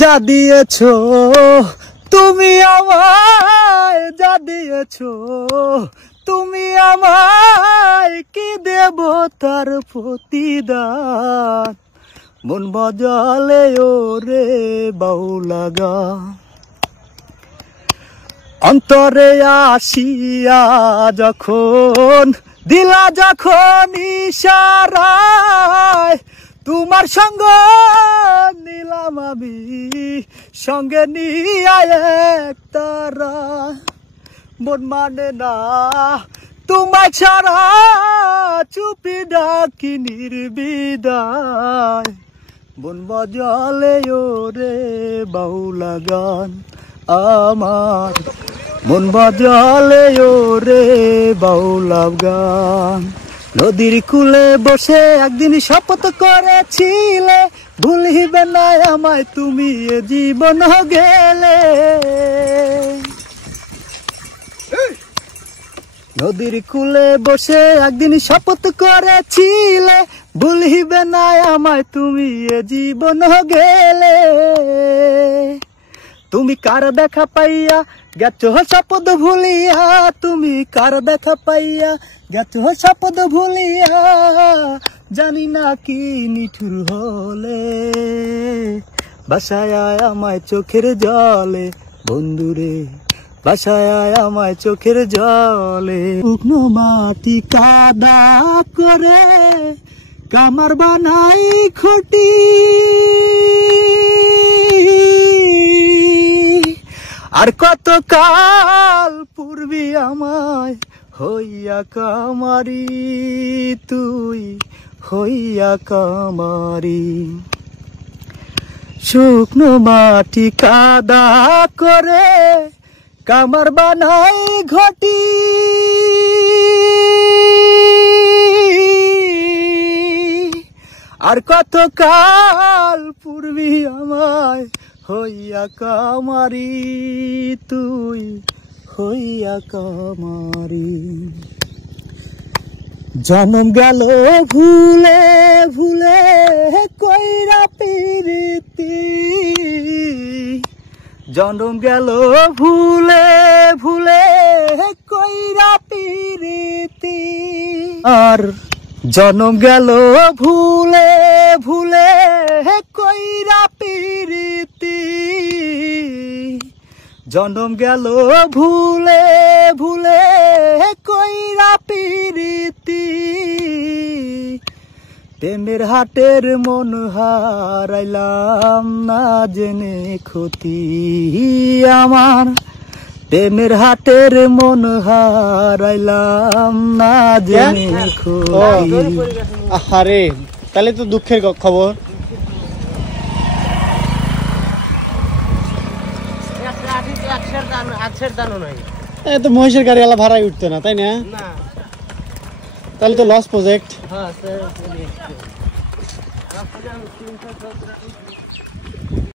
যা দিয়েছো তুমি আমায়, যা দিয়েছো তুমি আমায়, কি দেব তার প্রতিদান। মন বাজালে ওরে বাউলা গান, অন্তরে আসিয়া যখন দিলা যখন ইশারায়, তোমার সঙ্গ নিলাম আমি সঙ্গে নিয়ে এক তারা। মন মানে না তোমায় ছাড়া, চুপি ডাকি নির্বিদায়। মন বাজালে ওরে বাউলা গান আমার, মন বাজালে ওরে বাউলা গান। নদীর কূলে বসে একদিন শপথ করেছিলে, ভুলিবে না আমায় তুমি এ জীবন গেলে। নদীর কূলে বসে একদিন শপথ করেছিলে, ভুলিবে না আমায় তুমি এ জীবন গেলে। তুমি কার দেখা পাইয়া গেছো শপথ ভুলিয়া, তুমি কার দেখা পাইয়া গেছো শপথ ভুলিয়া। জানি না কি নিঠুর হলে বাসায় আমায় চোখের জলে, বন্ধুরে বাসায় আমায় চোখের জলে। শুকনো মাটি কাদা করে কামার বানাই খুঁটি, আর কত কাল পূর্বে আমায় হইয়া কামারি, তুই হইয়া কামারি। শুকনো মাটি কাদা করে কামার বানাই ঘটি, আর কত কাল পূর্বে আমায় হইয়া কামারি, তুই হইয়া কামারি। জনম গেল ভুলে ভুলে কইরা পিরিতি, জনম গেল ভুলে ভুলে কইরা পিরিতি। আর জনম গেল ভুলে ভুলে কইরা পিরিতি, জনম গেল ভুলে ভুলে কইরা পিরিতি। প্রেমের হাটের মন হারাইলাম না জেনে ক্ষতি আমার, প্রেমের হাটের মন হারাইলাম না জেনে ক্ষতি। আরে তাহলে তো দুঃখের খবর। তো মহিষের গাড়ি আলা ভাড়াই উঠতো না, তাই না? তাহলে তো লস প্রজেক্ট।